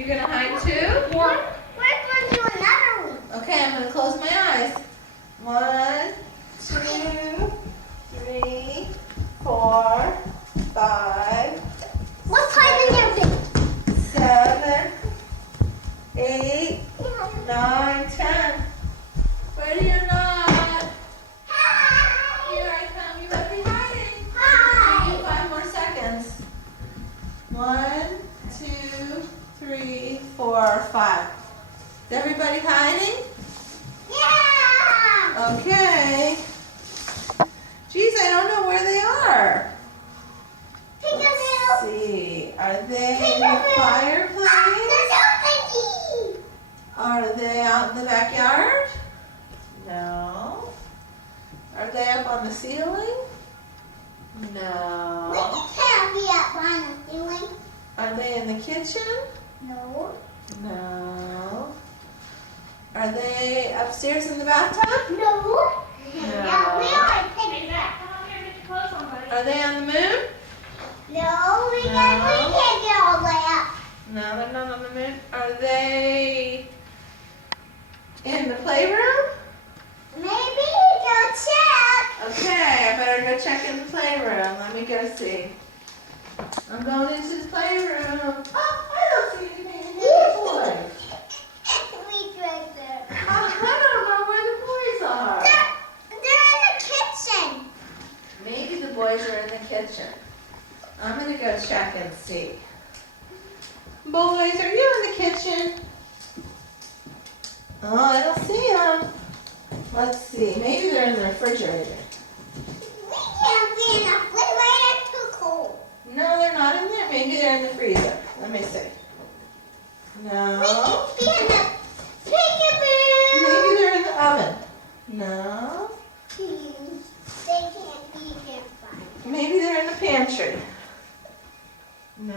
You're gonna hide too? Yeah. We're going to do another one. Okay, I'm gonna close my eyes. 1, 2, 3, 4, 5. What's hiding your bed? 7, 8, 9, 10. Ready or not? Here I come. You better be hiding. I'll give you 5 more seconds. 1, 2, 3, 4, 5. Is everybody hiding? Yeah. Okay. Geez, I don't know where they are. Let's Peekaboo. see. Are they in the Peekaboo. fireplace? There's no thingy. Are they out in the backyard? No. Are they up on the ceiling? No. We can't be up on the ceiling. Are they in the kitchen? No. No. Are they upstairs in the bathtub? No. Yeah, we are. Hey, Zach, come over here and get your clothes on, buddy. Are they on the moon? No, we can't get all the way up. No, they're not on the moon. Are they in the playroom? Maybe go check. Okay, I better go check in the playroom. Let me go see. I'm going into the playroom. Oh, I don't see anything in here. Boys. We right there. I don't know where the boys are. They're in the kitchen. Maybe the boys are in the kitchen. I'm gonna go check and see. Boys, are you in the kitchen? Oh, I don't see them. Let's see. Maybe they're in the refrigerator. We can't be in the refrigerator. It's too cold. No, they're not in there. Maybe they're in the freezer. Let me see. We No. can be in the peekaboo. Maybe they're in the oven. No. They can't be here. Maybe they're in the pantry. No.